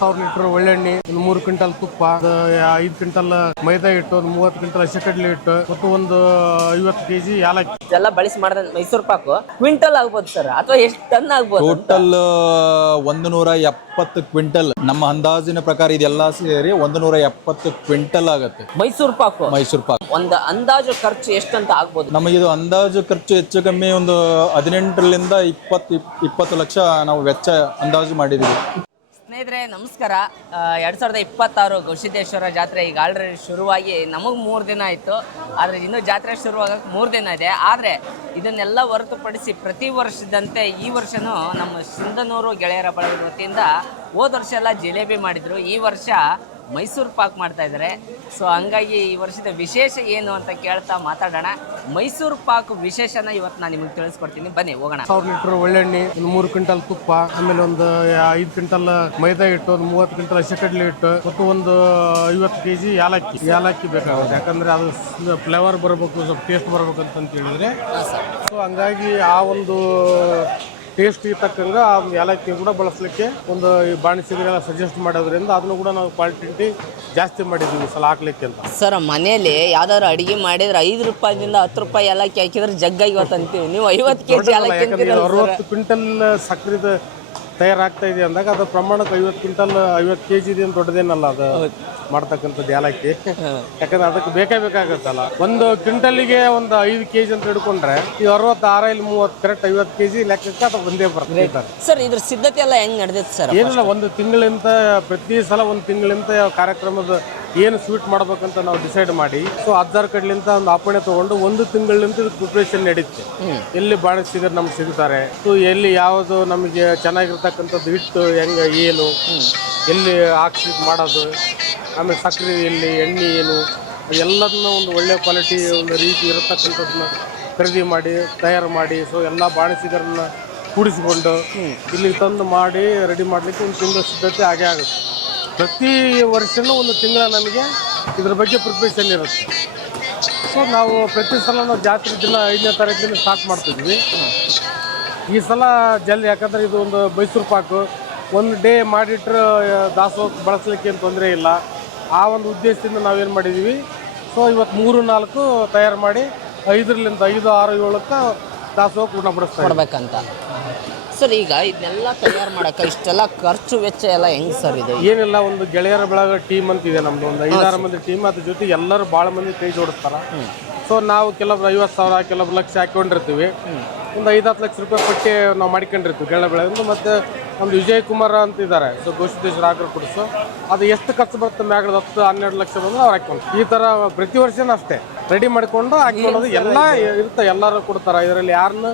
ಸಾವಿರ ಲೀಟರ್ ಒಳ್ಳೆಣ್ಣೆ ಒಂದು ಮೂರು ಕ್ವಿಂಟಲ್ ತುಪ್ಪ ಐದು ಕ್ವಿಂಟಲ್ ಮೈದಾ ಹಿಟ್ಟು ಒಂದು ಮೂವತ್ತು ಕ್ವಿಂಟಲ್ ಹಸಿಕಡ್ಲಿ ಹಿಟ್ಟು ಮತ್ತು ಒಂದು ಐವತ್ತು ಕೆಜಿ ಯಾಲಕ್ಕಿ. ಇದೆಲ್ಲ ಬಳಸಿ ಮಾಡಿದ ಮೈಸೂರು ಪಾಕು ಕ್ವಿಂಟಲ್ ಆಗ್ಬೋದು ಸರ್ ಅಥವಾ ಎಷ್ಟು ಟನ್ ಆಗ್ಬೋದು ಟೋಟಲ್ ಒಂದು ನೂರ ಎಪ್ಪತ್ತು ಕ್ವಿಂಟಲ್. ನಮ್ಮ ಅಂದಾಜಿನ ಪ್ರಕಾರ ಇದೆಲ್ಲ ಸೇರಿ ಒಂದು ನೂರ ಎಪ್ಪತ್ತು ಕ್ವಿಂಟಲ್ ಆಗುತ್ತೆ. ಮೈಸೂರು ಪಾಕು? ಮೈಸೂರು ಪಾಕ್. ಒಂದು ಅಂದಾಜು ಖರ್ಚು ಎಷ್ಟಂತ ಆಗ್ಬೋದು? ನಮಗಿದು ಅಂದಾಜು ಖರ್ಚು ಹೆಚ್ಚು ಕಮ್ಮಿ ಒಂದು ಹದಿನೆಂಟರಿಂದ ಇಪ್ಪತ್ತು ಇಪ್ಪತ್ತು ಲಕ್ಷ ನಾವು ವೆಚ್ಚ ಅಂದಾಜು ಮಾಡಿದ್ದೀವಿ. ಸ್ನೇಹಿತರೆ, ನಮಸ್ಕಾರ. ಎರಡು ಸಾವಿರದ ಇಪ್ಪತ್ತಾರು ಗವಿಸಿದ್ದೇಶ್ವರ ಜಾತ್ರೆ ಈಗ ಆಲ್ರೆಡಿ ಶುರುವಾಗಿ ನಮಗೆ ಮೂರು ದಿನ ಆಯಿತು. ಆದರೆ ಇನ್ನೂ ಜಾತ್ರೆ ಶುರುವಾಗಕ್ಕೆ ಮೂರು ದಿನ ಇದೆ. ಆದರೆ ಇದನ್ನೆಲ್ಲ ಹೊರತುಪಡಿಸಿ ಪ್ರತಿ ವರ್ಷದಂತೆ ಈ ವರ್ಷನೂ ನಮ್ಮ ಸಿಂಧನೂರು ಗೆಳೆಯರ ಬಳಗದ ವತಿಯಿಂದ ಹೋದ ವರ್ಷ ಎಲ್ಲ ಜಿಲೇಬಿ ಮಾಡಿದರು. ಈ ವರ್ಷ ಮೈಸೂರು ಪಾಕ್ ಮಾಡ್ತಾ ಇದ್ದಾರೆ. ಸೊ ಹಂಗಾಗಿ ಈ ವರ್ಷದ ವಿಶೇಷ ಏನು ಅಂತ ಕೇಳ್ತಾ ಮಾತಾಡೋಣ. ಮೈಸೂರು ಪಾಕ್ ವಿಶೇಷನ ಇವತ್ತು ನಾನು ನಿಮಗೆ ತಿಳಿಸ್ಕೊಡ್ತೀನಿ. ಬನ್ನಿ ಹೋಗೋಣ. ಸಾವಿರ ಲೀಟರ್ ಒಳ್ಳೆಣ್ಣೆ ಒಂದು ಮೂರು ಕ್ವಿಂಟಲ್ ತುಪ್ಪ ಆಮೇಲೆ ಒಂದು ಐದು ಕ್ವಿಂಟಲ್ ಮೈದಾ ಹಿಟ್ಟು ಒಂದು ಮೂವತ್ತು ಕ್ವಿಂಟಲ್ ಹಸಿಕಡ್ಲೆ ಹಿಟ್ಟು ಮತ್ತು ಒಂದು ಐವತ್ತು ಕೆ ಜಿ ಯಾಲಕ್ಕಿ. ಯಾಲಕ್ಕಿ ಬೇಕಾಗುತ್ತೆ. ಯಾಕಂದ್ರೆ ಅದು ಫ್ಲೇವರ್ ಬರಬೇಕು ಸ್ವಲ್ಪ ಟೇಸ್ಟ್ ಬರಬೇಕು ಅಂತ ಹೇಳಿದ್ರೆ ಸೊ ಹಂಗಾಗಿ ಆ ಒಂದು ಟೇಸ್ಟ್ ತಕ್ಕಂಗೆ ಆ ಏಲಕ್ಕಿ ಕೂಡ ಬಳಸಲಿಕ್ಕೆ ಒಂದು ಈ ಬಾಣಿಸಿಗರೆಲ್ಲ ಸಜೆಸ್ಟ್ ಮಾಡೋದ್ರಿಂದ ಅದನ್ನು ಕೂಡ ನಾವು ಕ್ವಾಲಿಟಿ ಜಾಸ್ತಿ ಮಾಡಿದ್ದೀವಿ ಈ ಸಲ ಹಾಕ್ಲಿಕ್ಕೆ ಅಂತ. ಸರ್ ಮನೇಲಿ ಯಾವ್ದಾದ್ರು ಅಡುಗೆ ಮಾಡಿದ್ರೆ ಐದು ರೂಪಾಯಿಂದ ಹತ್ತು ರೂಪಾಯಿ ಏಲಕ್ಕಿ ಹಾಕಿದ್ರೆ ಜಗ್ಗ ಇವತ್ತು ಅಂತೀವಿ. ನೀವು ಐವತ್ತು ಕೆ ಜಿ ಏಲಕ್ಕಿ ಯಾಕಂದ್ರೆ ಅಂತೀರಲ್ಲ ಸರ್. ಅರವತ್ತು ಕ್ವಿಂಟಲ್ ಸಕ್ಕರೆದ ತಯಾರಾಗ್ತಾ ಇದೆ ಅಂದಾಗ ಅದು ಪ್ರಮಾಣಕ್ಕೆ ಐವತ್ತು ಕ್ವಿಂಟಲ್ ಐವತ್ತು ಕೆ ಜಿ ಏನು ದೊಡ್ಡದೇನಲ್ಲ ಅದು ಮಾಡ್ತಕ್ಕಂಥದ್ದು ಏಲಕ್ಕಿ ಯಾಕಂದ್ರೆ ಅದಕ್ಕೆ ಬೇಕೇ ಬೇಕಾಗತ್ತಲ್ಲ. ಒಂದು ಕ್ವಿಂಟಲ್ಗೆ ಒಂದು ಐದು ಕೆ ಜಿ ಅಂತ ಹಿಡ್ಕೊಂಡ್ರೆ ಈ ಅರವತ್ತು ಆರೈಲಿ ಮೂವತ್ತು ಕರೆಕ್ಟ್ ಐವತ್ತು ಕೆ ಜಿ ಲೆಕ್ಕಕ್ಕೆ ಅದು ಒಂದೇ ಬರ್ತದೆ ಸರ್ ಇದ್ರ ಸಿದ್ಧತೆ ಎಲ್ಲ ಹೆಂಗ್ ನಡೆದಿತ್ತು ಸರ್ ಏನಿಲ್ಲ ಒಂದು ತಿಂಗಳಿಂದ ಪ್ರತಿ ಸಲ ಒಂದು ತಿಂಗಳಿಂದ ಕಾರ್ಯಕ್ರಮದ ಏನು ಸ್ವೀಟ್ ಮಾಡ್ಬೇಕಂತ ನಾವು ಡಿಸೈಡ್ ಮಾಡಿ ಸೊ ಆಧಾರ್ ಕಡ್ಲಿಂತ ಒಂದು ಅಪ್ಪಣೆ ತಗೊಂಡು ಒಂದು ತಿಂಗಳಿಂದ ಪ್ರಿಪ್ರೇಷನ್ ನಡೀತೆ ಎಲ್ಲಿ ಬಾಳೆ ಸಿಗರ್ ನಮ್ಗೆ ಸಿಗ್ತಾರೆ ಸೊ ಎಲ್ಲಿ ಯಾವುದು ನಮಗೆ ಚೆನ್ನಾಗಿರ್ತಕ್ಕಂಥದ್ದು ಹಿಟ್ಟು ಹೆಂಗೆ ಏನು ಎಲ್ಲಿ ಹಾಕ್ಸಿ ಮಾಡೋದು ಆಮೇಲೆ ಸಕ್ಕರೆ ಎಲ್ಲಿ ಎಣ್ಣೆ ಏನು ಎಲ್ಲದನ್ನ ಒಂದು ಒಳ್ಳೆ ಕ್ವಾಲಿಟಿ ಒಂದು ರೀತಿ ಇರತಕ್ಕಂಥದ್ದನ್ನ ಖರೀದಿ ಮಾಡಿ ತಯಾರು ಮಾಡಿ ಸೊ ಎಲ್ಲ ಬಾಣಸಿಗರನ್ನ ಕೂಡಿಸಿಕೊಂಡು ಇಲ್ಲಿ ತಂದು ಮಾಡಿ ರೆಡಿ ಮಾಡಲಿಕ್ಕೆ ಒಂದು ತಿಂಗಳ ಸಿದ್ಧತೆ ಆಗೇ ಆಗುತ್ತೆ. ಪ್ರತಿ ವರ್ಷನೂ ಒಂದು ತಿಂಗಳ ನಮಗೆ ಇದ್ರ ಬಗ್ಗೆ ಪ್ರಿಪ್ರೇಷನ್ ಇರುತ್ತೆ. ಸೊ ನಾವು ಪ್ರತಿ ಸಲ ನಾವು ಜಾತ್ರೆ ದಿನ ಐದನೇ ತಾರೀಕಿನ ಸ್ಟಾರ್ಟ್ ಮಾಡ್ತಿದ್ವಿ. ಈ ಸಲ ಜಲ್ದಿ, ಯಾಕಂದ್ರೆ ಇದು ಒಂದು ಮೈಸೂರು ಪಾಕು. ಒಂದು ಡೇ ಮಾಡಿಟ್ರೆ ದಾಸೋಹ ಬಳಸಲಿಕ್ಕೆ ಏನು ತೊಂದರೆ ಇಲ್ಲ. ಆ ಒಂದು ಉದ್ದೇಶದಿಂದ ನಾವೇನು ಮಾಡಿದ್ದೀವಿ ಸೊ ಇವತ್ತು ಮೂರು, ನಾಲ್ಕು ತಯಾರು ಮಾಡಿ ಐದರಿಂದ ಐದು, ಆರು, ಏಳಕ್ಕೆ ದಾಸೋಹ ಗುಣಪಡಿಸ್ತಾ ಕೊಡಬೇಕಂತ ಕೊಡ್ಬೇಕಂತ. ಸರ್ ಈಗ ಇದನ್ನೆಲ್ಲ ತಯಾರು ಮಾಡಕ್ಕೆ ಇಷ್ಟೆಲ್ಲ ಖರ್ಚು ವೆಚ್ಚ ಎಲ್ಲ ಹೆಂಗ್ ಸರ್ ಇದೆ? ಏನಿಲ್ಲ ಒಂದು ಗೆಳೆಯರ ಬೆಳಗ ಟೀಮ್ ಅಂತ ಇದೆ ನಮ್ದು ಒಂದು ಐದಾರು ಮಂದಿ ಟೀಮ್ ಅದ್ರ ಜೊತೆ ಎಲ್ಲರೂ ಭಾಳ ಮಂದಿ ಕೈ ಜೋಡಿಸ್ತಾರ ಸೊ ನಾವು ಕೆಲವೊಬ್ರು ಐವತ್ತು ಸಾವಿರ ಕೆಲವೊಬ್ರು ಲಕ್ಷ ಹಾಕೊಂಡಿರ್ತೀವಿ. ಒಂದು ಐದು ಹತ್ತು ಲಕ್ಷ ರೂಪಾಯಿ ಪಟ್ಟಿ ನಾವು ಮಾಡ್ಕೊಂಡಿರ್ತೀವಿ ಗೆಳೆಯ ಬೆಳಗಿಂದು ಮತ್ತು ನಮ್ದು ವಿಜಯ್ ಕುಮಾರ್ ಅಂತ ಇದ್ದಾರೆ ಸೊ ಗೋಷಿದೇಶ್ವರ ಆಗ್ರ ಕುಡಿಸು. ಅದು ಎಷ್ಟು ಖರ್ಚು ಬರುತ್ತೆ ಮ್ಯಾಗದ ಹತ್ತು ಹನ್ನೆರಡು ಲಕ್ಷ ಬಂದ್ರೆ ಅವ್ರು ಹಾಕೊಂಡು ಈ ಥರ ಪ್ರತಿ ವರ್ಷನೂ ಅಷ್ಟೇ. ರೆಡಿ ಮಾಡಿಕೊಂಡು ಹಾಕೊಳ್ಳೋದು ಎಲ್ಲ ಇರುತ್ತೆ ಎಲ್ಲರೂ ಕೊಡ್ತಾರೆ. ಇದರಲ್ಲಿ ಯಾರನ್ನು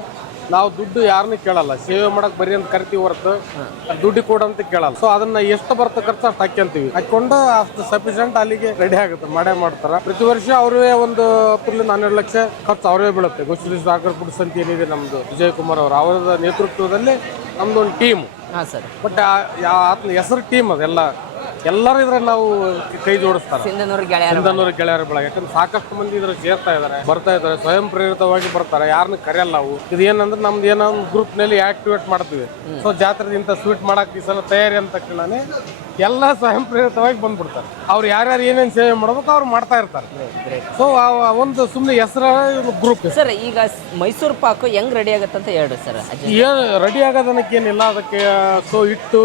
ನಾವು ದುಡ್ಡು ಯಾರನ್ನೂ ಕೇಳಲ್ಲ. ಸೇವೆ ಮಾಡಕ್ ಬರೀ ಅಂತ ಕರಿತೀವಿ ಹೊರತು ದುಡ್ಡು ಕೊಡು ಅಂತ ಕೇಳಲ್ಲ. ಸೊ ಅದನ್ನ ಎಷ್ಟು ಬರ್ತ ಖರ್ಚು ಅಷ್ಟು ಹಾಕ್ಯಂತೀವಿ ಹಾಕೊಂಡು ಅಷ್ಟು ಸಫಿಷಿಯಂಟ್ ಅಲ್ಲಿಗೆ ರೆಡಿ ಆಗುತ್ತೆ ಮಾಡೇ ಮಾಡ್ತಾರ. ಪ್ರತಿ ವರ್ಷ ಅವರೇ ಒಂದು ಹತ್ತರಿಂದ ಹನ್ನೆರಡು ಲಕ್ಷ ಖರ್ಚು ಅವರೇ ಬೀಳುತ್ತೆ. ಗೋಷ್ಠಿ ಸಾಗರ್ ಫುಡ್ಸ್ ಅಂತ ಏನಿದೆ ನಮ್ದು ವಿಜಯ್ ಕುಮಾರ್ ಅವರು ಅವರ ನೇತೃತ್ವದಲ್ಲಿ ನಮ್ದು ಒಂದು ಟೀಮ್ ಹಾಂ ಸರ್. ಬಟ್ ಆತನ ಹೆಸರು ಟೀಮ್ ಅದೆಲ್ಲ ಎಲ್ಲರೂ ಇದ್ರಲ್ಲಿ ನಾವು ಕೈ ಜೋಡಿಸ್ತಾರೆ. ಸಿಂಧನೂರು ಗೆಳೆಯರು ಚಂದನೂರು ಗೆಳೆಯರ ಬೆಳಗ್ಗೆ ಯಾಕಂದ್ರೆ ಸಾಕಷ್ಟು ಮಂದಿ ಇದ್ರ ಸೇರ್ತಾ ಇದಾರೆ ಬರ್ತಾ ಇದಾರೆ ಸ್ವಯಂ ಪ್ರೇರಿತವಾಗಿ ಬರ್ತಾರೆ ಯಾರನ್ನ ಕರೆಯಲ್ಲ ನಾವು. ಇದು ಏನಂದ್ರೆ ನಮ್ದು ಏನೋ ಒಂದು ಗ್ರೂಪ್ನಲ್ಲಿ ಆಕ್ಟಿವೇಟ್ ಮಾಡ್ತೀವಿ. ಸೊ ಜಾತ್ರೆ ಇಂಥ ಸ್ವೀಟ್ ಮಾಡಕ್ ಈ ಸಲ ತಯಾರಿ ಅಂತ ತಕ್ಷಣನೇ ಎಲ್ಲ ಸ್ವಯಂ ಪ್ರೇರಿತವಾಗಿ ಬಂದ್ಬಿಡ್ತಾರೆ. ಅವ್ರು ಯಾರ್ಯಾರು ಏನೇನು ಸೇವೆ ಮಾಡ್ಬೇಕು ಅವ್ರು ಮಾಡ್ತಾ ಇರ್ತಾರೆ. ಸೊ ಒಂದು ಸುಮ್ಮನೆ ಹೆಸರ ಗ್ರೂಪ್ ಸರ್ ಈಗ ಮೈಸೂರು ಪಾಕು ಹೆಂಗ್ ರೆಡಿ ಆಗುತ್ತೆ ಅಂತ ಹೇಳಿ ಸರ್ ಏನು ರೆಡಿ ಆಗೋದನ್ನಕ್ಕೇನಿಲ್ಲ ಅದಕ್ಕೆ ಸೊ ಇಟ್ಟು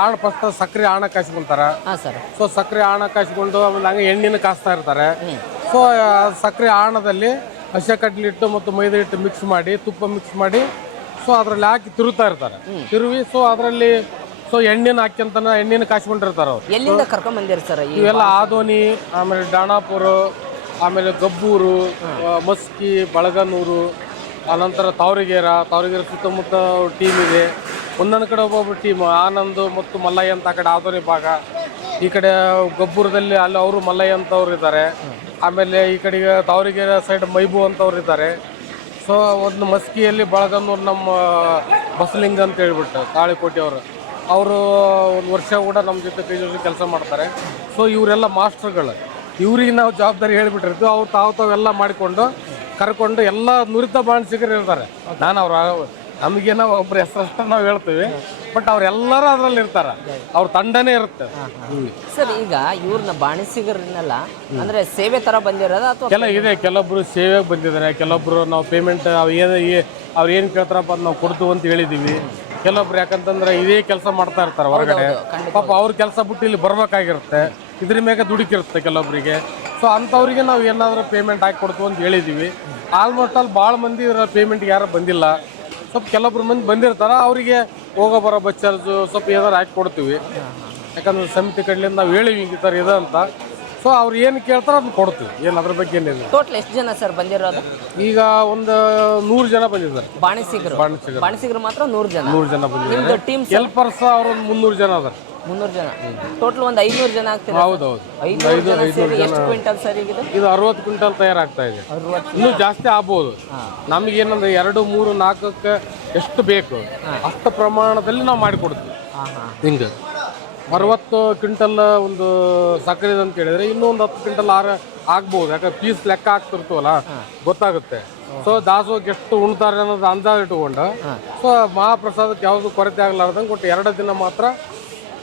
ಆಣ ಫಸ್ಟ್ ಸಕ್ಕರೆ ಆಣ ಕಾಯ್ಸ್ಕೊಂತಾರ. ಹಾಂ ಸರ್. ಸೊ ಸಕ್ಕರೆ ಆಣ ಕಾಯಿಸ್ಕೊಂಡು ಆಮೇಲೆ ಹಂಗೆ ಎಣ್ಣೆನ ಕಾಯಿಸ್ತಾ ಇರ್ತಾರೆ. ಸೊ ಸಕ್ಕರೆ ಆಣದಲ್ಲಿ ಹಸಿ ಕಡ್ಲಿ ಹಿಟ್ಟು ಮತ್ತು ಮೈದಾ ಹಿಟ್ಟು ಮಿಕ್ಸ್ ಮಾಡಿ ತುಪ್ಪ ಮಿಕ್ಸ್ ಮಾಡಿ ಸೊ ಅದರಲ್ಲಿ ಹಾಕಿ ತಿರುತ್ತಾ ಇರ್ತಾರೆ. ತಿರುವಿ ಸೊ ಅದರಲ್ಲಿ ಸೊ ಎಣ್ಣೆನ ಹಾಕ್ಯಂತನ ಎಣ್ಣೆನ ಕಾಯ್ಸ್ಕೊಂಡಿರ್ತಾರ ಅವ್ರು. ಎಲ್ಲಿಂದ ಕರ್ಕೊಂಡ್ ಬಂದಿರಿ ಸರ್ ಈ ಇವೆಲ್ಲ ಆದೋನಿ ಆಮೇಲೆ ಡಾಣಾಪುರ ಆಮೇಲೆ ಗಬ್ಬೂರು ಆ, ಮಸ್ಕಿ ಬಳಗನೂರು ಆನಂತರ ತಾವರಿಗೇರ ತಾವರಿಗೇರ ಸುತ್ತಮುತ್ತ ಟೀಮ್ ಇದೆ. ಒಂದೊಂದು ಕಡೆ ಒಬ್ಬೊಬ್ಬರು ಟೀಮ್ ಆನಂದ್ ಮತ್ತು ಮಲ್ಲಯ್ಯ ಅಂತ ಆ ಕಡೆ ಆದೋನಿ ಭಾಗ. ಈ ಕಡೆ ಗಬ್ಬೂರದಲ್ಲಿ ಅಲ್ಲಿ ಅವರು ಮಲ್ಲಯ್ಯ ಅಂತವ್ರು ಇದ್ದಾರೆ. ಆಮೇಲೆ ಈ ಕಡೆಗೆ ತಾವರಿಗೇರ ಸೈಡ್ ಮೈಬು ಅಂತವ್ರು ಇದ್ದಾರೆ. ಸೊ ಒಂದು ಮಸ್ಕಿಯಲ್ಲಿ ಬಳಗನೂರು ನಮ್ಮ ಬಸಲಿಂಗ ಅಂತ ಹೇಳ್ಬಿಟ್ಟು ತಾಳಿಕೋಟೆ ಅವರು. ಅವರು ಒಂದು ವರ್ಷ ಕೂಡ ನಮ್ಮ ಜೊತೆ ಕೈ ಜೊತೆ ಕೆಲಸ ಮಾಡ್ತಾರೆ. ಸೊ ಇವರೆಲ್ಲ ಮಾಸ್ಟರ್ಗಳು. ಇವ್ರಿಗೆ ನಾವು ಜವಾಬ್ದಾರಿ ಹೇಳಿಬಿಟ್ಟಿರ್ತೀವಿ. ಅವ್ರು ತಾವು ತಾವೆಲ್ಲ ಮಾಡಿಕೊಂಡು ಕರ್ಕೊಂಡು ಎಲ್ಲ ನುರಿತ ಬಾಣಸಿಗರು ಇರ್ತಾರೆ. ನಾನು ಅವ್ರ ನಮಗೇನೋ ಒಬ್ಬರು ಹೆಸರಷ್ಟ ನಾವು ಹೇಳ್ತೀವಿ. ಬಟ್ ಅವ್ರೆಲ್ಲರೂ ಅದರಲ್ಲಿ ಇರ್ತಾರೆ. ಅವ್ರ ತಂಡನೇ ಇರುತ್ತೆ. ಸರ್ ಈಗ ಇವ್ರನ್ನ ಬಾಣಸಿಗರನ್ನೆಲ್ಲ ಅಂದ್ರೆ ಸೇವೆ ಥರ ಬಂದಿರೋದು ಅಥವಾ ಕೆಲ ಇದೆ. ಕೆಲವೊಬ್ರು ಸೇವೆಗೆ ಬಂದಿದ್ದಾರೆ. ಕೆಲವೊಬ್ರು ನಾವು ಪೇಮೆಂಟ್ ಅವ್ರು ಏನು ಅವ್ರು ಏನು ಕೇಳ್ತಾರಪ್ಪ ನಾವು ಕೊಡ್ತೀವಿ ಅಂತ ಹೇಳಿದೀವಿ ಕೆಲವೊಬ್ರು ಯಾಕಂತಂದ್ರೆ ಇದೇ ಕೆಲಸ ಮಾಡ್ತಾ ಇರ್ತಾರೆ ಹೊರಗಡೆ. ಪಾಪ ಅವ್ರ ಕೆಲಸ ಬಿಟ್ಟು ಇಲ್ಲಿ ಬರ್ಬೇಕಾಗಿರುತ್ತೆ. ಇದ್ರ ಮೇಲೆ ದುಡುಕಿರುತ್ತೆ ಕೆಲವೊಬ್ಬರಿಗೆ ಸೊ ಅಂಥವ್ರಿಗೆ ನಾವು ಏನಾದರೂ ಪೇಮೆಂಟ್ ಹಾಕಿ ಕೊಡ್ತೀವಿ ಅಂತ ಹೇಳಿದ್ದೀವಿ ಆಲ್ಮೋಸ್ಟ್ ಅಲ್ಲಿ ಭಾಳ ಮಂದಿ ಪೇಮೆಂಟ್ಗೆ ಯಾರು ಬಂದಿಲ್ಲ. ಸ್ವಲ್ಪ ಕೆಲವೊಬ್ರು ಮಂದಿ ಬಂದಿರ್ತಾರ ಅವರಿಗೆ ಹೋಗೋ ಬರೋ ಬಸ್ ಚಾರ್ಜು ಸ್ವಲ್ಪ ಏನಾದ್ರು ಹಾಕಿ ಕೊಡ್ತೀವಿ. ಯಾಕಂದ್ರೆ ಸಮಿತಿ ಕಡೆಯಿಂದ ನಾವು ಹೇಳಿವಿ ಈ ಥರ ಇದೆ ಅಂತ. ಸೊ ಅವ್ರು ಏನು ಕೇಳ್ತಾರೆ ಅದನ್ನ ಕೊಡ್ತೀವಿ. ಏನು ಅದ್ರ ಬಗ್ಗೆ ಏನಿಲ್ಲ. ಟೋಟಲ್ ಎಷ್ಟು ಜನ ಸರ್ ಬಂದಿರೋದು? ಈಗ ಒಂದು ನೂರು ಜನ ಬಂದಿದ್ದಾರೆ. ಬಾಣಸಿಗರು. ಬಾಣಸಿಗರು. ಬಾಣಸಿಗರು ಮಾತ್ರ ನೂರು ಜನ. ನೂರು ಜನ ಬಂದಿದ್ದಾರೆ. ನಿಮ್ದು ಟೀಮ್ ಹೆಲ್ಪರ್ಸ್ ಅವರು ಒಂದು ಮುನ್ನೂರು ಜನ ಅದಾರೆ. ಮುನ್ನೂರು ಜನ. ಟೋಟಲ್ ಒಂದು ಐನೂರು ಜನ ಆಗ್ತಿದೆ ಹೌದು ಐನೂರು ಜನ ಸೇರಿ ಎಷ್ಟು ಕ್ವಿಂಟಲ್ ಸರ್ ಈಗ ಇದು ಅರವತ್ತು ಕ್ವಿಂಟಲ್ ತಯಾರಾಗ್ತಾ ಇದೆ. ಇನ್ನೂ ಜಾಸ್ತಿ ಆಗ್ಬೋದು. ನಮಗೇನಂದ್ರೆ ಎರಡು ಮೂರು ನಾಲ್ಕಕ್ಕೆ ಎಷ್ಟು ಬೇಕು ಅಷ್ಟು ಪ್ರಮಾಣದಲ್ಲಿ ನಾವು ಮಾಡಿಕೊಡ್ತೀವಿ. ಹಿಂಗೆ. ಅರವತ್ತು ಕ್ವಿಂಟಲ್ ಒಂದು ಸಕ್ಕರೆ ಇದೆ ಅಂತ ಹೇಳಿದ್ರೆ ಇನ್ನೂ ಒಂದು ಹತ್ತು ಕ್ವಿಂಟಲ್ ಆರ ಆಗ್ಬೋದು. ಯಾಕಂದ್ರೆ ಪೀಸ್ ಲೆಕ್ಕ ಆಗ್ತಿರ್ತವಲ್ಲ ಗೊತ್ತಾಗುತ್ತೆ. ಸೊ ದಾಸೋಹಕ್ಕೆ ಎಷ್ಟು ಉಣ್ತಾರೆ ಅನ್ನೋದು ಅಂದಾಜು ಇಟ್ಕೊಂಡು ಸೊ ಮಹಾಪ್ರಸಾದಕ್ಕೆ ಯಾವುದು ಕೊರತೆ ಆಗಲಾರ್ದಂಗೆ ಒಟ್ಟು ಎರಡು ದಿನ ಮಾತ್ರ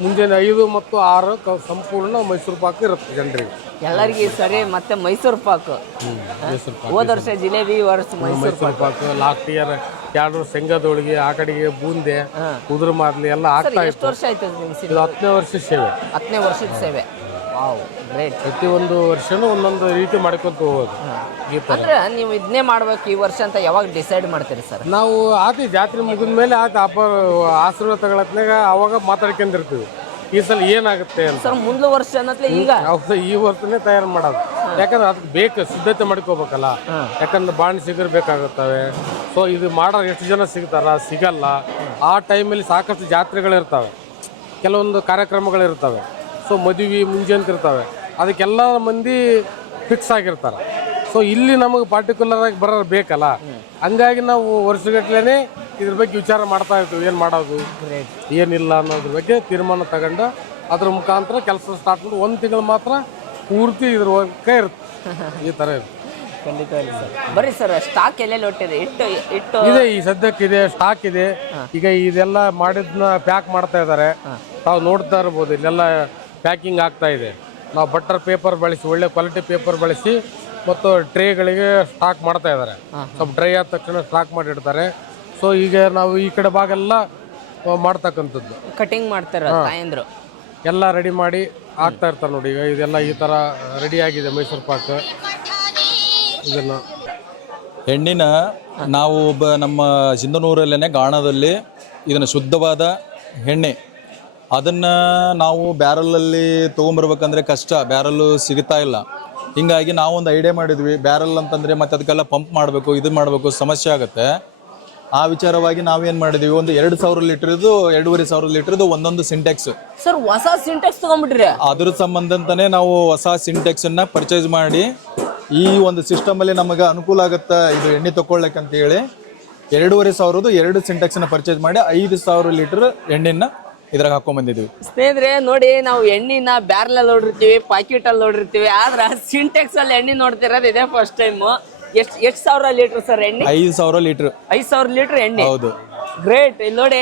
ಮುಂಜಾನೆ ಐದು ಮತ್ತು ಆರು ಸಂಪೂರ್ಣ ಮೈಸೂರು ಪಾಕ್ ಇರುತ್ತೆ ಜನರಿಗೆ. ಎಲ್ಲರಿಗೂ ಸರಿ ಮತ್ತೆ ಮೈಸೂರು ಪಾಕು. ಹೋದ ವರ್ಷ ಜಿಲೇಬಿ ವರ್ಷ ಮೈಸೂರು ಪಾಕ್. ಲಾಸ್ಟ್ ಇಯರ್ ಎರಡು ಹೋಳಿಗೆ ಆ ಕಡೆಗೆ ಬೂಂದೆ ಕುದುರೆ ಮಾರ್ಲಿ ಎಲ್ಲ ಆಗ್ತಾ ಎಷ್ಟು ವರ್ಷ ಆಯ್ತು ನಿಮ್ಮ ಇದು ಹತ್ತನೇ ವರ್ಷ ಸೇವೆ. ಹತ್ತನೇ ವರ್ಷದ ಸೇವೆ. Wow great. ಪ್ರತಿಯೊಂದು ವರ್ಷನೂ ಒಂದೊಂದು ರೀತಿ ಮಾಡ್ಕೊಂತ ಹೋಗೋದು. ಈ ಥರ. ಅಂದ್ರೆ ನೀವು ಇದನ್ನೇ ಮಾಡ್ಬೇಕು ಈ ವರ್ಷ ಅಂತ ಯಾವಾಗ ಡಿಸೈಡ್ ಮಾಡ್ತೀರಿ ಸರ್? ನಾವು ಆತಿ ಜಾತ್ರೆ ಮುಗಿದ ಮೇಲೆ ಆತ ಹಬ್ಬ ಆಶೀರ್ವಾದ ತಗೊಳತ್ನಾಗ ಅವಾಗ ಮಾತಾಡ್ಕೊಂಡಿರ್ತೀವಿ. ಈ ಸಲ ಏನಾಗುತ್ತೆ ಅಂತ. ಸರ್ ಮುಂದ್ಲ ವರ್ಷ ಅನ್ನತ್ಲೆ ಈಗ? ಹೌದು ಈ ವರ್ಷನೇ ತಯಾರು ಮಾಡೋದು. ಯಾಕಂದ್ರೆ ಅದಕ್ಕೆ ಬೇಕು ಸಿದ್ಧತೆ ಮಾಡ್ಕೋಬೇಕಲ್ಲ. ಯಾಕಂದ್ರೆ ಬಾಣ್ ಸಿಗರ್ ಬೇಕಾಗುತ್ತವೆ. ಸೊ ಇದು ಮಾಡೋ ಎಷ್ಟು ಜನ ಸಿಗ್ತಾರ? ಸಿಗಲ್ಲ. ಆ ಟೈಮಲ್ಲಿ ಸಾಕಷ್ಟು ಜಾತ್ರೆಗಳಿರ್ತವೆ. ಕೆಲವೊಂದು ಕಾರ್ಯಕ್ರಮಗಳಿರ್ತವೆ. ಸೊ ಮದುವೆ ಮುಂಜೆ ಅಂತ ಇರ್ತವೆ ಅದಕ್ಕೆಲ್ಲ ಮಂದಿ ಫಿಕ್ಸ್ ಆಗಿರ್ತಾರೆ. ಸೊ ಇಲ್ಲಿ ನಮಗೆ ಪರ್ಟಿಕ್ಯುಲರ್ ಆಗಿ ಬರೋರು ಬೇಕಲ್ಲ. ಹಂಗಾಗಿ ನಾವು ವರ್ಷಗಟ್ಲೆ ಇದ್ರ ಬಗ್ಗೆ ವಿಚಾರ ಮಾಡ್ತಾ ಇರ್ತೀವಿ. ಏನು ಮಾಡೋದು? ಏನಿಲ್ಲ ಅನ್ನೋದ್ರ ಬಗ್ಗೆ ತೀರ್ಮಾನ ತಗೊಂಡು ಅದ್ರ ಮುಖಾಂತರ ಕೆಲಸ ಸ್ಟಾರ್ಟ್ ಮಾಡಿ ಒಂದು ತಿಂಗಳು ಮಾತ್ರ ಪೂರ್ತಿ ಇದ್ರ ಕೈ ಇರುತ್ತೆ. ಈ ಥರ ಇರುತ್ತೆ. ಖಂಡಿತ ಸರ್. ಬರ್ರಿ ಸರ್ ಸ್ಟಾಕ್ ಎಲ್ಲೆಲ್ಲಿ ಹೊಟ್ಟಿದೆ ಇಟ್ಟು ಇಟ್ಟು ಇದೆ ಈ ಸದ್ಯಕ್ಕೆ ಇದೆ. ಸ್ಟಾಕ್ ಇದೆ ಈಗ ಇದೆಲ್ಲ ಮಾಡಿದ್ನ ಪ್ಯಾಕ್ ಮಾಡ್ತಾ ಇದ್ದಾರೆ ತಾವು ನೋಡ್ತಾ ಇರ್ಬೋದು ಇಲ್ಲೆಲ್ಲ ಪ್ಯಾಕಿಂಗ್ ಆಗ್ತಾ ಇದೆ. ನಾವು ಬಟರ್ ಪೇಪರ್ ಬಳಸಿ ಒಳ್ಳೆ ಕ್ವಾಲಿಟಿ ಪೇಪರ್ ಬಳಸಿ ಮತ್ತು ಟ್ರೇಗಳಿಗೆ ಸ್ಟಾಕ್ ಮಾಡ್ತಾ ಇದ್ದಾರೆ ಸ್ವಲ್ಪ ಡ್ರೈ ಆದ ತಕ್ಷಣ ಸ್ಟಾಕ್ ಮಾಡಿಡ್ತಾರೆ. ಸೊ ಈಗ ನಾವು ಈ ಕಡೆ ಭಾಗ ಎಲ್ಲ ಮಾಡ್ತಕ್ಕಂಥದ್ದು. ಕಟಿಂಗ್ ಮಾಡ್ತಾರೆ ಎಲ್ಲ ರೆಡಿ ಮಾಡಿ ಹಾಕ್ತಾ ಇರ್ತಾರೆ ನೋಡಿ ಈಗ ಇದೆಲ್ಲ ಈ ಥರ ಆಗಿದೆ ಮೈಸೂರು ಪಾಕ್ ಇದನ್ನು. ಹೆಣ್ಣಿನ ನಾವು ಒಬ್ಬ ನಮ್ಮ ಸಿಂಧನೂರಲ್ಲೇ ಗಾಣದಲ್ಲಿ ಇದನ್ನು ಶುದ್ಧವಾದ ಎಣ್ಣೆ ಅದನ್ನು ನಾವು ಬ್ಯಾರಲಲ್ಲಿ ತೊಗೊಂಬರ್ಬೇಕಂದ್ರೆ ಕಷ್ಟ, ಬ್ಯಾರಲ್ಲು ಸಿಗುತ್ತಾ ಇಲ್ಲ. ಹೀಗಾಗಿ ನಾವೊಂದು ಐಡಿಯಾ ಮಾಡಿದ್ವಿ, ಬ್ಯಾರಲ್ ಅಂತಂದರೆ ಮತ್ತೆ ಅದಕ್ಕೆಲ್ಲ ಪಂಪ್ ಮಾಡಬೇಕು, ಇದು ಮಾಡಬೇಕು, ಸಮಸ್ಯೆ ಆಗುತ್ತೆ. ಆ ವಿಚಾರವಾಗಿ ನಾವೇನು ಮಾಡಿದೀವಿ? ಒಂದು ಎರಡು ಸಾವಿರ ಲೀಟರ್ದು ಎರಡೂವರೆ ಸಾವಿರ ಲೀಟರ್ದು ಒಂದೊಂದು ಸಿಂಟೆಕ್ಸ್. ಸರ್ ಹೊಸ ಸಿಂಟೆಕ್ಸ್ ತಗೊಂಡ್ಬಿಟ್ರಿ. ಅದ್ರ ಸಂಬಂಧಂತಾನೆ ನಾವು ಹೊಸ ಸಿಂಟೆಕ್ಸ್ ಅನ್ನ ಪರ್ಚೇಸ್ ಮಾಡಿ ಈ ಒಂದು ಸಿಸ್ಟಮ್ ಅಲ್ಲಿ ನಮಗೆ ಅನುಕೂಲ ಆಗುತ್ತಾ ಇದು ಎಣ್ಣೆ ತಗೊಳ್ಳಕ್ಕೆ ಅಂತ ಹೇಳಿ ಎರಡೂವರೆ ಸಾವಿರದ್ದು ಎರಡು ಸಿಂಟೆಕ್ಸ್ನ ಪರ್ಚೇಸ್ ಮಾಡಿ ಐದು ಸಾವಿರ ಲೀಟರ್ ಎಣ್ಣೆನ ಇದ್ರಾಗ ಹಾಕೊಂಡ್ ಬಂದಿದ್ವಿ ಸ್ನೇಹಿತರೆ ನೋಡಿ ನಾವು ಎಣ್ಣಿನ ಬ್ಯಾರ್ಲಲ್ಲಿ ನೋಡಿರ್ತೀವಿ ಪಾಕೆಟ್ ಅಲ್ಲಿ ನೋಡಿರ್ತೀವಿ ಆದ್ರೆ ಸಿಂಟೆಕ್ಸ್ ಅಲ್ಲಿ ಎಣ್ಣೆ ನೋಡ್ತಿರೋದು ಇದೇ ಫಸ್ಟ್ ಟೈಮ್ ಎಷ್ಟ್ ಎಷ್ಟು ಸಾವಿರ ಲೀಟರ್ ಸರ್ ಎಣ್ಣೆ? ಐದು ಸಾವಿರ ಲೀಟರ್. ಐದ್ ಸಾವಿರ ಲೀಟರ್ ಎಣ್ಣೆ? ಹೌದು. ಗ್ರೇಟ್. ಇಲ್ಲಿ ನೋಡಿ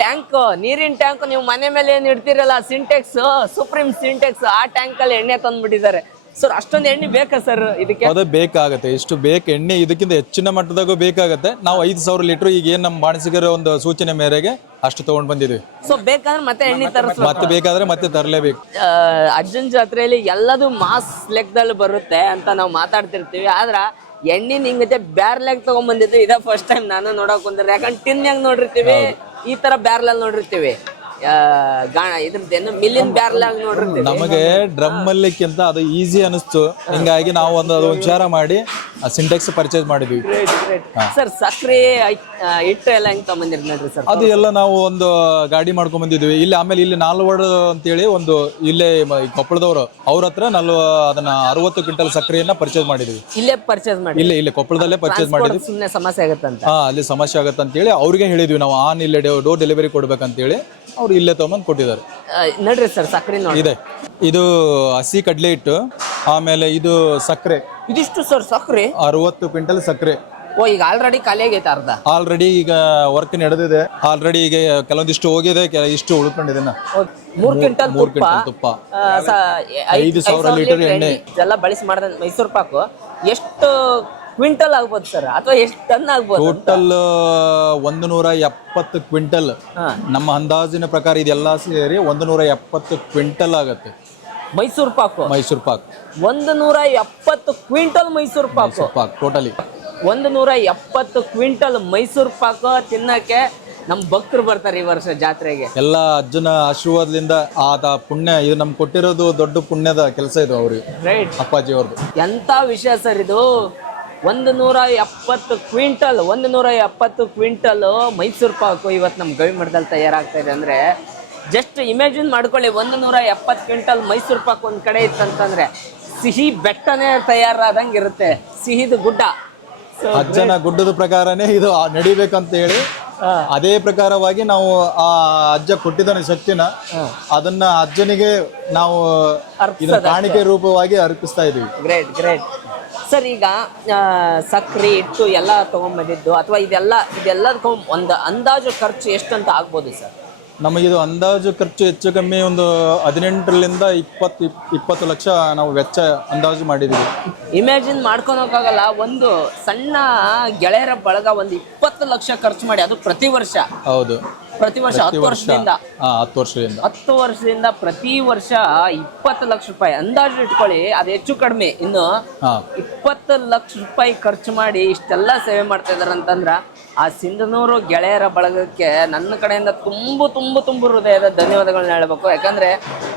ಟ್ಯಾಂಕ್ ನೀರಿನ ಟ್ಯಾಂಕ್ ನೀವು ಮನೆ ಮೇಲೆ ಏನ್ ಇಡ್ತೀರಲ್ಲ ಸಿಂಟೆಕ್ಸ್ ಸುಪ್ರೀಂ ಸಿಂಟೆಕ್ಸ್ ಆ ಟ್ಯಾಂಕ್ ಅಲ್ಲಿ ಎಣ್ಣೆ ತಂದ್ಬಿಟ್ಟಿದ್ದಾರೆ. ಸರ್ ಅಷ್ಟೊಂದು ಎಣ್ಣೆ ಬೇಕಾ ಸರ್ ಇದಕ್ಕೆ? ಅದು ಬೇಕಾಗತ್ತೆ. ಎಷ್ಟು ಬೇಕು ಎಣ್ಣೆ ಇದಕ್ಕಿಂತ ಹೆಚ್ಚಿನ ಮಟ್ಟದಾಗೂ ಬೇಕಾಗತ್ತೆ. ನಾವು ಐದು ಸಾವಿರ ಲೀಟರ್ ಈಗ ಏನ್ ನಮ್ಮ ಬಾಣಸಿಗರ ಒಂದು ಸೂಚನೆ ಮೇರೆಗೆ ಅಷ್ಟು ತಗೊಂಡ್ ಬಂದಿದ್ವಿ. ಸೊ ಬೇಕಾದ್ರೆ ಮತ್ತೆ ಎಣ್ಣೆ ತರಿಸ ಮತ್ತೆ ಬೇಕಾದ್ರೆ ಮತ್ತೆ ತರಲೇಬೇಕು. ಅರ್ಜುನ್ ಅಜ್ಜನ್ ಜಾತ್ರೆಯಲ್ಲಿ ಎಲ್ಲದು ಮಾಸ್ ಲೆಕ್ಕದಲ್ಲಿ ಬರುತ್ತೆ ಅಂತ ನಾವು ಮಾತಾಡ್ತಿರ್ತೀವಿ. ಆದ್ರ ಎಣ್ಣೆ ಹಿಂಗತೆ ಬ್ಯಾರ್ಲಾಗ್ ತಗೊಂಡ್ ಬಂದಿದ್ವಿ ಇದೇ ಫಸ್ಟ್ ಟೈಮ್ ನಾನು ನೋಡಕ್ ಬಂದ್ರೆ ಯಾಕಂದ್ರೆ ಟಿನ್ಯಾಗ ನೋಡಿರ್ತೀವಿ ಈ ತರ ಬ್ಯಾರ್ಲಲ್ಲಿ ನೋಡಿರ್ತೀವಿ. ಆ, ಗಾ ಇದ್ರದ್ದೇನು ಮಿಲ್ಲಿನ್ ಬ್ಯಾರ್ಲಾಗ್ ನೋಡಿರ್ತೀವಿ. ನಮಗೆ ಡ್ರಮ್ ಅಲ್ಲಿಕ್ಕಿಂತ ಅದು ಈಸಿ ಅನಿಸ್ತು. ಹಿಂಗಾಗಿ ನಾವು ಒಂದು ಅದು ವಿಚಾರ ಮಾಡಿ ಸಿಂಟೆಕ್ಸ್ ಪರ್ಚೇಸ್ ಮಾಡಿದ್ವಿ. ಸರ್ ಆ, ಹಿಟ್ಟು ಎಲ್ಲ ಹೆಂಗ್ ತಗೊಂಬಂದಿರಿ ನೋಡ್ರಿ ಸರ್ ಅದು ಎಲ್ಲ ನಾವು ಒಂದು ಗಾಡಿ ಮಾಡ್ಕೊಂಡ್ ಬಂದಿದ್ವಿ ಇಲ್ಲಿ ಆಮೇಲೆ ಇಲ್ಲಿ ನಾಲ್ವಡ್ ಅಂತೇಳಿ ಒಂದು ಇಲ್ಲೇ ಕೊಪ್ಪಳದವರು. ಅವ್ರ ಹತ್ರ ನಲ್ವ ಅದನ್ನ ಅರವತ್ತು ಕ್ವಿಂಟಲ್ ಸಕ್ಕರೆಯನ್ನ ಪರ್ಚೇಸ್ ಮಾಡಿದ್ವಿ. ಇಲ್ಲೇ ಪರ್ಚೇಸ್ ಮಾಡಿ ಇಲ್ಲೇ ಇಲ್ಲೇ ಕೊಪ್ಪಳದಲ್ಲೇ ಪರ್ಚೇಸ್ ಮಾಡಿದ್ವಿ. ಸುಮ್ಮನೆ ಸಮಸ್ಯೆ ಆಗುತ್ತಂತ ಹಾ ಅಲ್ಲಿ ಸಮಸ್ಯೆ ಆಗತ್ತ ಅಂತ ಹೇಳಿ ಅವ್ರಿಗೆ ಹೇಳಿದ್ವಿ. ನಾವು ಆನ್ ಇಲ್ಲೇ ಡೋರ್ ಡೆಲಿವರಿ ಕೊಡ್ಬೇಕಂತೇಳಿ ಅವ್ರು ಇಲ್ಲೇ ತಗೊಂಬಂದು ಕೊಟ್ಟಿದ್ದಾರೆ. ನೋಡ್ರಿ ಸರ್ ಸಕ್ಕರೆ ಇದೆ. ಇದು ಹಸಿ ಕಡ್ಲೆ ಹಿಟ್ಟು. ಆಮೇಲೆ ಇದು ಸಕ್ಕರೆ. ಇದಿಷ್ಟು ಸರ್ ಸಕ್ಕರೆ? ಅರವತ್ತು ಕ್ವಿಂಟಲ್ ಸಕ್ಕರೆ. ಓ ಈಗ ಆಲ್ರೆಡಿ ಖಾಲಿ ಆಗೈತೆ ಅರ್ಧ. ಆಲ್ರೆಡಿ ಈಗ ವರ್ಕ್ ನಡೆದಿದೆ. ಆಲ್ರೆಡಿ ಈಗ ಕೆಲವೊಂದಿಷ್ಟು ಹೋಗಿದೆ ಕೆಲ ಇಷ್ಟು ಉಳ್ಕೊಂಡಿದೆ ಇನ್ನ. ಮೂರ್ ಕ್ವಿಂಟಲ್ ಮೂರ್ ತುಪ್ಪ. ಕ್ವಿಂಟಲ್ ತುಪ್ಪ. ಆ, ಸ- ಐದ್- ಐದು ಸಾವಿರ ಲೀಟರ್ ಎಣ್ಣೆ. ಇದೆಲ್ಲ ಬಳಸಿ ಮಾಡಿದ ಮೈಸೂರು ಪಾಕು ಎಷ್ಟು ಕ್ವಿಂಟಲ್ ಆಗ್ಬೋದು ಸರ್? ಅಥವಾ ಎಷ್ಟು ಟನ್ ಆಗ್ಬೋದು ಟೋಟಲ್ ಒಂದು ನೂರ ಎಪ್ಪತ್ತು ಕ್ವಿಂಟಲ್. ಹಾ. ನಮ್ಮ ಅಂದಾಜಿನ ಪ್ರಕಾರ ಇದೆಲ್ಲ ಸೇರಿ ಒಂದು ನೂರ ಎಪ್ಪತ್ತು ಕ್ವಿಂಟಲ್ ಆಗುತ್ತೆ. ಮೈಸೂರು ಪಾಕು. ಮೈಸೂರು ಪಾಕ್. ಒಂದು ನೂರ ಎಪ್ಪತ್ತು ಕ್ವಿಂಟಲ್ ಮೈಸೂರು ಪಾಕು. ಪಾಕ್ ಟೋಟಲಿ. ಒಂದು ನೂರ ಎಪ್ಪತ್ತು ಕ್ವಿಂಟಲ್ ಮೈಸೂರು ಪಾಕು ತಿನ್ನಕ್ಕೆ ನಮ್ಮ ಭಕ್ತರು ಬರ್ತಾರೆ ಈ ವರ್ಷ ಜಾತ್ರೆಗೆ. ಎಲ್ಲ ಅಜ್ಜನ ಆಶೀರ್ವಾದದಿಂದ ಆದ ಪುಣ್ಯ ಇದು ನಮ್ಗೆ ಕೊಟ್ಟಿರೋದು ದೊಡ್ಡ ಪುಣ್ಯದ ಕೆಲಸ ಇದು ಅವ್ರಿಗೆ. ರೈಟ್. ಅಪ್ಪಾಜಿ ಅವ್ರದ್ದು ಎಂತ ವಿಷಯ ಸರ್ ಇದು? ಒಂದು ನೂರ ಎಪ್ಪತ್ತು ಕ್ವಿಂಟಲ್ ಒಂದು ನೂರ ಎಪ್ಪತ್ತು ಕ್ವಿಂಟಲ್ ಮೈಸೂರು ಪಾಕು ಇವತ್ತು ನಮ್ಮ ಗವಿ ಮಠದಲ್ಲಿ ತಯಾರಾಗ್ತಾ ಇದೆ ಅಂದ್ರೆ ಜಸ್ಟ್ ಇಮ್ಯಾಜಿನ್ ಮಾಡ್ಕೊಳ್ಳಿ ಒಂದು ನೂರ ಎಪ್ಪತ್ತು ಕ್ವಿಂಟಲ್ ಮೈಸೂರು ಪಾಕ್ ಒಂದು ಕಡೆ ಇತ್ತಂತಂದ್ರೆ ಸಿಹಿ ಬೆಟ್ಟನೇ ತಯಾರಾದಂಗೆ ಇರುತ್ತೆ ಸಿಹಿದು ಗುಡ್ಡ. ಅಜ್ಜನ ಗುಡ್ಡದ ಪ್ರಕಾರನೇ ಇದು ನಡಿಬೇಕಂತ ಹೇಳಿ ಅದೇ ಪ್ರಕಾರವಾಗಿ ನಾವು ಆ ಅಜ್ಜ ಕೊಟ್ಟಿದ್ದಾನೆ ಶಕ್ತಿನ ಅದನ್ನ ಅಜ್ಜನಿಗೆ ನಾವು ಕಾಣಿಕೆ ರೂಪವಾಗಿ ಅರ್ಪಿಸ್ತಾ ಇದೀವಿ. ಗ್ರೇಟ್ ಗ್ರೇಟ್ ಸರ್ ಈಗ ಸಕ್ರೆ ಹಿಟ್ಟು ಎಲ್ಲ ತಗೊಂಬಂದಿದ್ದು ಅಥವಾ ಇದೆಲ್ಲ ಇದೆಲ್ಲದಕ್ಕೂ ಒಂದು ಅಂದಾಜು ಖರ್ಚು ಎಷ್ಟಂತ ಅಂತ ಆಗ್ಬೋದು ಸರ್ ನಮಗಿದು ಅಂದಾಜು ಖರ್ಚು ಹೆಚ್ಚು ಕಮ್ಮಿ ಒಂದು ಹದಿನೆಂಟರಿಂದ ಇಪ್ಪತ್ತು ಇಪ್ಪತ್ತು ಲಕ್ಷ ನಾವು ವೆಚ್ಚ ಅಂದಾಜು ಮಾಡಿದ್ದೀವಿ. ಇಮ್ಯಾಜಿನ್ ಮಾಡ್ಕೊಳಕ್ಕಾಗಲ್ಲ ಒಂದು ಸಣ್ಣ ಗೆಳೆಯರ ಬಳಗ ಒಂದು ಇಪ್ಪತ್ತು ಲಕ್ಷ ಖರ್ಚು ಮಾಡಿ ಅದು ಪ್ರತಿ ವರ್ಷ. ಹೌದು. ಪ್ರತಿ ವರ್ಷ ಹತ್ತು ವರ್ಷದಿಂದ. ಹಾ ಹತ್ತು ವರ್ಷದಿಂದ. ಹತ್ತು ವರ್ಷದಿಂದ ಪ್ರತಿ ವರ್ಷ ಇಪ್ಪತ್ತು ಲಕ್ಷ ರೂಪಾಯಿ ಅಂದಾಜು ಇಟ್ಕೊಳ್ಳಿ ಅದು ಹೆಚ್ಚು ಕಡಿಮೆ. ಇನ್ನು ಹಾ. ಇಪ್ಪತ್ತು ಲಕ್ಷ ರೂಪಾಯಿ ಖರ್ಚು ಮಾಡಿ ಇಷ್ಟೆಲ್ಲ ಸೇವೆ ಮಾಡ್ತಾ ಇದಾರೆ ಅಂತಂದ್ರ ಆ ಸಿಂಧನೂರು ಗೆಳೆಯರ ಬಳಗಕ್ಕೆ ನನ್ನ ಕಡೆಯಿಂದ ತುಂಬು ತುಂಬು ತುಂಬ ಹೃದಯದ ಧನ್ಯವಾದಗಳನ್ನ ಹೇಳಬೇಕು. ಯಾಕಂದ್ರೆ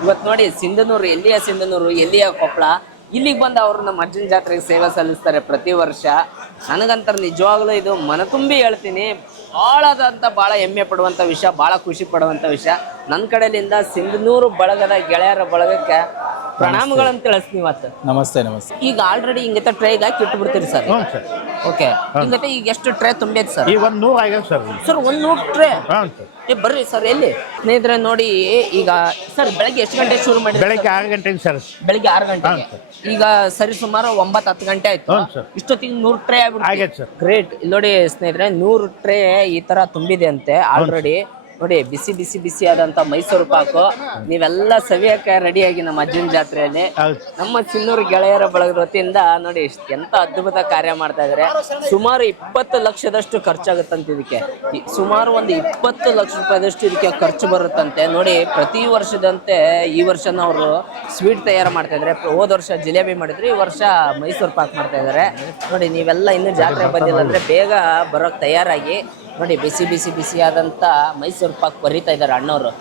ಇವತ್ತು ನೋಡಿ ಸಿಂಧನೂರು, ಎಲ್ಲಿಯ ಸಿಂಧನೂರು, ಎಲ್ಲಿಯ ಕೊಪ್ಪಳ, ಇಲ್ಲಿಗೆ ಬಂದು ಅವರು ನಮ್ಮ ಅರ್ಜುನ್ ಜಾತ್ರೆಗೆ ಸೇವೆ ಸಲ್ಲಿಸ್ತಾರೆ ಪ್ರತಿ ವರ್ಷ. ನನಗಂತರ ನಿಜವಾಗ್ಲೂ ಇದು ಮನ ತುಂಬಿ ಹೇಳ್ತೀನಿ ಭಾಳದಂತ ಭಾಳ ಹೆಮ್ಮೆ ಪಡುವಂಥ ವಿಷಯ, ಭಾಳ ಖುಷಿ ಪಡುವಂಥ ವಿಷಯ. ನನ್ನ ಕಡೆಯಿಂದ ಸಿಂಧನೂರು ಬಳಗದ ಗೆಳೆಯರ ಬಳಗಕ್ಕೆ ಪ್ರಣಾಮಗಳನ್ನು ತಿಳಿಸ್ತೀನಿ ಮತ್ತೆ. ನಮಸ್ತೆ ನಮಸ್ತೆ. ಈಗ ಆಲ್ರೆಡಿ ಹಿಂಗತ್ತೆ ಟ್ರೈಗ್ ಹಾಕಿ ಇಟ್ಟು ಬಿಡ್ತೀರಿ ಸರ್ ಹ್ಞೂ ಸರ್ ಓಕೆ ಹಿಂಗತ್ತೆ ಈಗ ಎಷ್ಟು ಟ್ರೇ ತುಂಬೈತೆ ಸರ್ ಈಗ ಒಂದು ನೂರು ಆಗ್ಯಾವ ಸರ್ ಸರ್ ಒಂದು ನೂರು ಟ್ರೇ ಹಾಂ ಸರ್ ಏ ಬರ್ರಿ ಸರ್ ಎಲ್ಲಿ? ಸ್ನೇಹಿತರೆ ನೋಡಿ ಈಗ ಸರ್ ಬೆಳಗ್ಗೆ ಎಷ್ಟು ಗಂಟೆ ಶುರು ಮಾಡಿ ಬೆಳಗ್ಗೆ ಆರು ಗಂಟೆಗೆ ಸರ್ ಬೆಳಗ್ಗೆ ಆರು ಗಂಟೆಗೆ. ಈಗ ಸರಿ ಸುಮಾರು ಒಂಬತ್ತು ಹತ್ತು ಗಂಟೆ ಆಯ್ತು. ಹ್ಞೂ ಸರ್ ಇಷ್ಟೊತ್ತಿಗೆ ನೂರು ಟ್ರೇ ಆಗ್ಬಿಟ್ಟು ಆಗೈತೆ ಸರ್ ಗ್ರೇಟ್ ಇಲ್ಲಿ ನೋಡಿ ಸ್ನೇಹಿತರೆ ನೂರು ಟ್ರೇ ಈ ತರ ತುಂಬಿದೆ ಅಂತೆ ಆಲ್ರೆಡಿ ನೋಡಿ ಬಿಸಿ ಬಿಸಿ ಬಿಸಿ ಆದಂತ ಮೈಸೂರು ಪಾಕು. ನೀವೆಲ್ಲ ಸವಿಯಕ್ಕೆ ರೆಡಿಯಾಗಿ ನಮ್ಮ ಅಜ್ಜನ ಜಾತ್ರೆಯಲ್ಲಿ. ನಮ್ಮ ಚಿನ್ನೂರು ಗೆಳೆಯರ ಬಳಗದ ವತಿಯಿಂದ ನೋಡಿ ಎಂತ ಅದ್ಭುತ ಕಾರ್ಯ ಮಾಡ್ತಾ ಇದಾರೆ. ಸುಮಾರು ಇಪ್ಪತ್ತು ಲಕ್ಷದಷ್ಟು ಖರ್ಚಾಗುತ್ತಂತೆ ಇದಕ್ಕೆ. ಸುಮಾರು ಒಂದು ಇಪ್ಪತ್ತು ಲಕ್ಷ ರೂಪಾಯಿದಷ್ಟು ಇದಕ್ಕೆ ಖರ್ಚು ಬರುತ್ತಂತೆ. ನೋಡಿ ಪ್ರತಿ ವರ್ಷದಂತೆ ಈ ವರ್ಷನ ಅವರು ಸ್ವೀಟ್ ತಯಾರು ಮಾಡ್ತಾ ಇದಾರೆ. ಹೋದ ವರ್ಷ ಜಿಲೇಬಿ ಮಾಡಿದ್ರು ಈ ವರ್ಷ ಮೈಸೂರು ಪಾಕ್ ಮಾಡ್ತಾ ಇದಾರೆ. ನೋಡಿ ನೀವೆಲ್ಲ ಇನ್ನೂ ಜಾತ್ರೆ ಬಂದಿಲ್ಲ ಅಂದ್ರೆ ಬೇಗ ಬರೋಕ್ ತಯಾರಾಗಿ. ನೋಡಿ ಬಿಸಿ ಬಿಸಿ ಬಿಸಿಯಾದಂಥ ಮೈಸೂರು ಪಾಕ್ ಬರೀತಾ ಇದ್ದಾರೆ ಅಣ್ಣವರು.